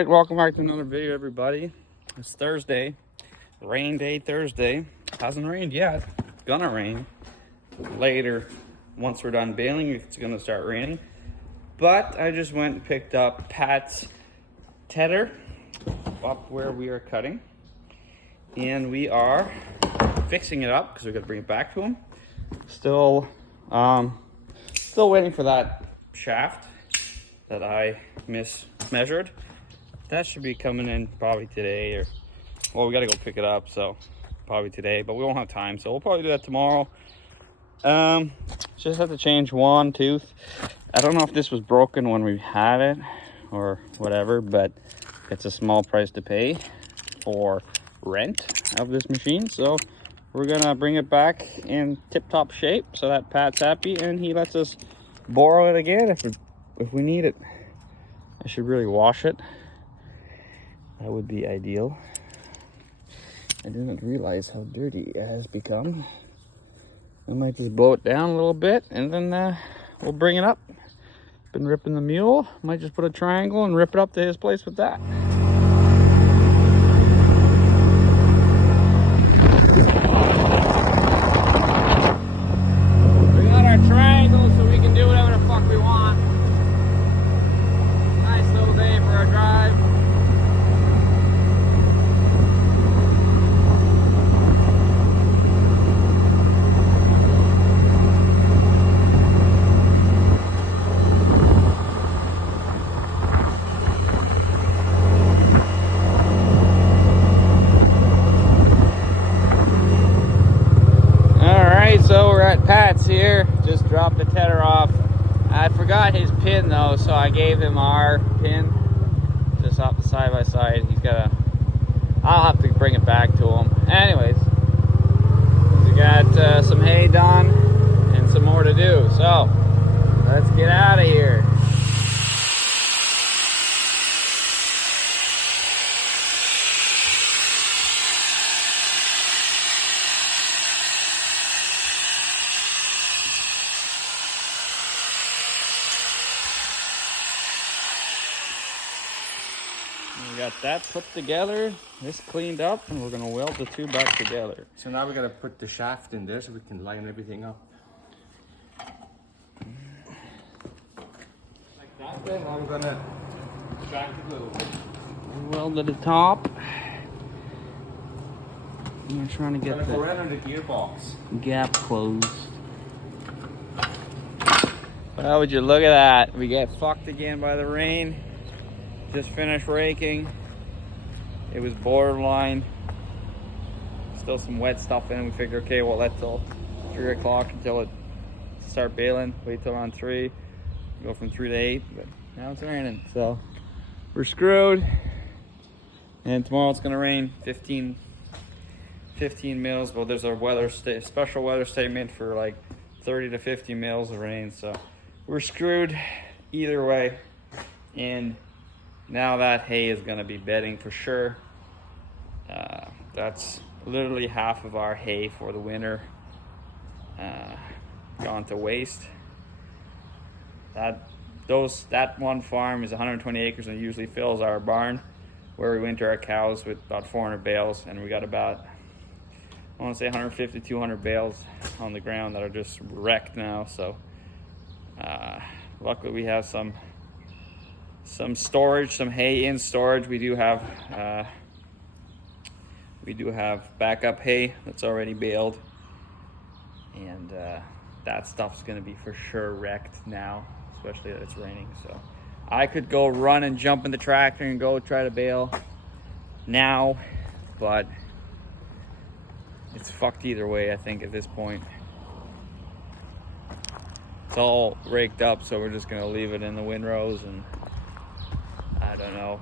Alright, welcome back to another video, everybody. It's Thursday, rain day Thursday. Hasn't rained yet. It's gonna rain later. Once we're done baling, it's gonna start raining. But I just went and picked up Pat's tedder up where we are cutting. And we are fixing it up because we gotta bring it back to him. Still waiting for that shaft that I mismeasured. That should be coming in probably today, or well, we got to go pick it up, so probably today, but we won't have time, so we'll probably do that tomorrow. Just have to change one tooth. I don't know if this was broken when we had it or whatever, but it's a small price to pay for rent of this machine, so we're gonna bring it back in tip-top shape so that Pat's happy and he lets us borrow it again if we need it. I should really wash it. That would be ideal. I didn't realize how dirty it has become. I might just blow it down a little bit and then we'll bring it up. Been ripping the mule. Might just put a triangle and rip it up to his place with that. We got our triangle so we can do whatever the fuck we want. Nice little day for our drive. So we're at Pat's here, just dropped the tedder off. I forgot his pin though, so I gave him our pin just off the side by side. I'll have to bring it back to him. Anyways, we got some hay done and some more to do, so let's get out of here. We got that put together, this cleaned up, and we're gonna weld the two back together. So now we're gonna put the shaft in there so we can line everything up. Like that, then I'm gonna drag it a little bit. Weld to the top. And we're trying to get the go right on the gearbox gap closed. Well, would you look at that? We get fucked again by the rain. Just finished raking. It was borderline. Still some wet stuff in it. We figured, okay, we'll let till 3 o'clock until it start baling. Wait till around 3. Go from 3 to 8. But now it's raining, so we're screwed. And tomorrow it's gonna rain 15 mils. Well, there's a special weather statement for like 30 to 50 mils of rain. So we're screwed either way. And now that hay is gonna be bedding for sure. That's literally half of our hay for the winter gone to waste. That one farm is 120 acres and usually fills our barn where we winter our cows with about 400 bales, and we got about, I want to say 150, 200 bales on the ground that are just wrecked now. So luckily we have some storage, some hay in storage. We do have backup hay that's already baled, and that stuff's gonna be for sure wrecked now, especially that it's raining. So I could go run and jump in the tractor and go try to bale now, but it's fucked either way, I think, at this point. It's all raked up, so we're just gonna leave it in the windrows and, I don't know,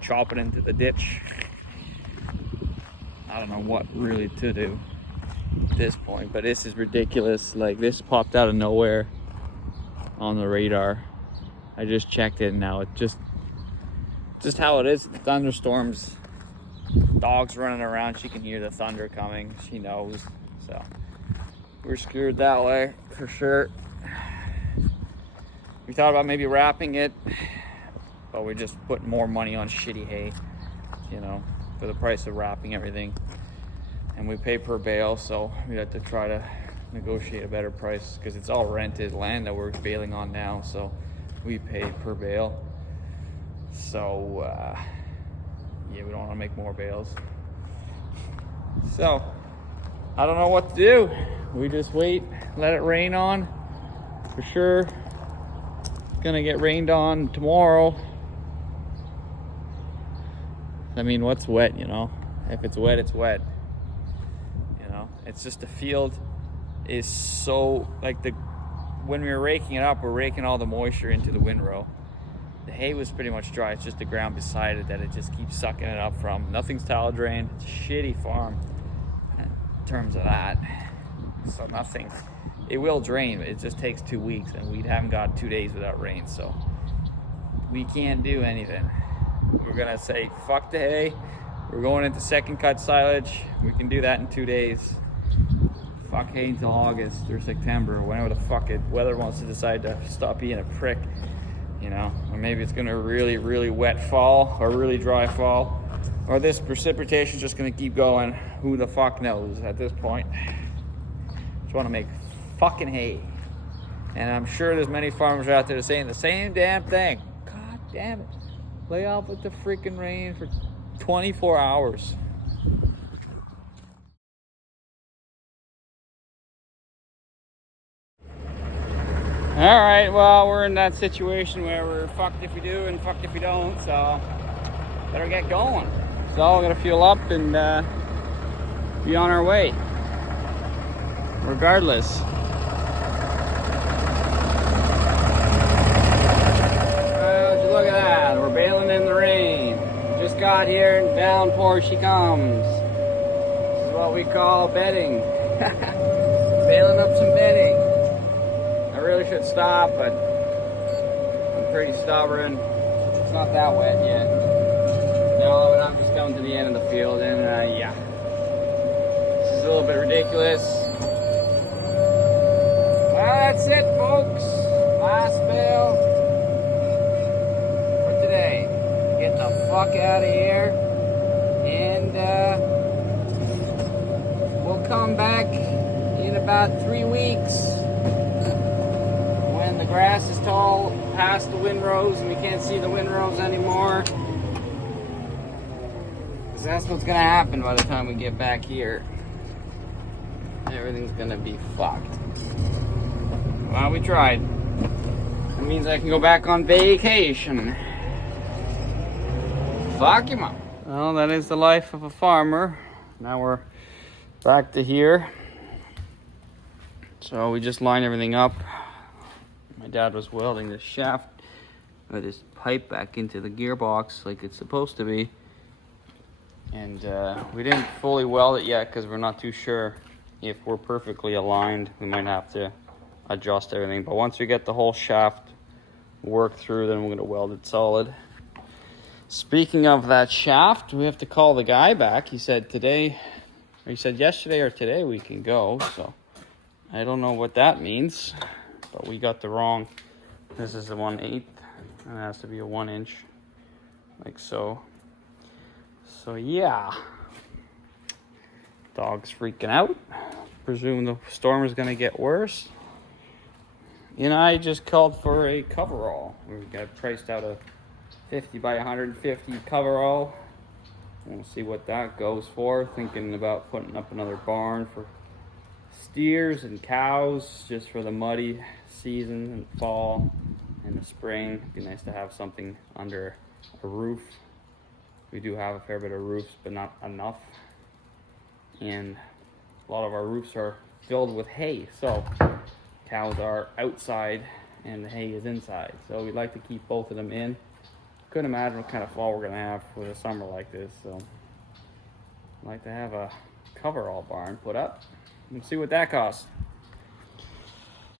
chop it into the ditch. I don't know what really to do at this point, but this is ridiculous. Like, this popped out of nowhere on the radar. I just checked it, and now it just how it is. The thunderstorms, dogs running around, she can hear the thunder coming, she knows. So we're screwed that way for sure. We thought about maybe wrapping it but we just put more money on shitty hay, you know, for the price of wrapping everything. And we pay per bale, so we have to try to negotiate a better price because it's all rented land that we're baling on now, so we pay per bale. So yeah, we don't want to make more bales. So I don't know what to do. We just wait, let it rain on. For sure, it's gonna get rained on tomorrow. I mean, what's wet, you know? If it's wet, it's wet. You know, it's just the field is so, like, when we were raking it up, we're raking all the moisture into the windrow. The hay was pretty much dry. It's just the ground beside it that it just keeps sucking it up from. Nothing's tile drained. It's a shitty farm in terms of that. So nothing. It will drain, but it just takes 2 weeks, and we haven't got 2 days without rain, so we can't do anything. We're gonna say fuck the hay. We're going into second cut silage. We can do that in 2 days. Fuck hay until August or September, or whenever the fuck it weather wants to decide to stop being a prick, you know. Or maybe it's gonna really, really wet fall or really dry fall, or this precipitation just gonna keep going. Who the fuck knows at this point? Just want to make fucking hay, and I'm sure there's many farmers out there saying the same damn thing. God damn it! Lay off with the freaking rain for 24 hours. Alright, well, we're in that situation where we're fucked if we do and fucked if we don't, so better get going. So we're gonna fuel up and be on our way. Regardless. Look at that, we're bailing in the rain. Just got here and downpour she comes. This is what we call bedding. Bailing up some bedding. I really should stop, but I'm pretty stubborn. It's not that wet yet. No, but I'm just coming to the end of the field, and yeah. This is a little bit ridiculous. Well, that's it, folks. Last bale for today. Get the fuck out of here, and we'll come back in about 3 weeks. The grass is tall past the windrows and we can't see the windrows anymore. Because that's what's going to happen by the time we get back here. Everything's going to be fucked. Well, we tried. That means I can go back on vacation. Fuck him up. Well, that is the life of a farmer. Now we're back to here. So we just lined everything up. My dad was welding this shaft or this pipe back into the gearbox like it's supposed to be, and we didn't fully weld it yet because we're not too sure if we're perfectly aligned. We might have to adjust everything, but once we get the whole shaft worked through, then we're going to weld it solid. Speaking of that shaft, we have to call the guy back. He said yesterday or today we can go, so I don't know what that means. But we got the wrong, this is a 1/8, and it has to be a 1 inch, like so. So yeah, dog's freaking out. Presume the storm is gonna get worse. And I just called for a coverall. We got priced out a 50 by 150 coverall. We'll see what that goes for. Thinking about putting up another barn for steers and cows, just for the muddy season and fall and the spring. It'd be nice to have something under a roof. We do have a fair bit of roofs, but not enough. And a lot of our roofs are filled with hay, so cows are outside and the hay is inside. So we'd like to keep both of them in. Couldn't imagine what kind of fall we're gonna have for a summer like this, so I'd like to have a coverall barn put up. Let's see what that costs.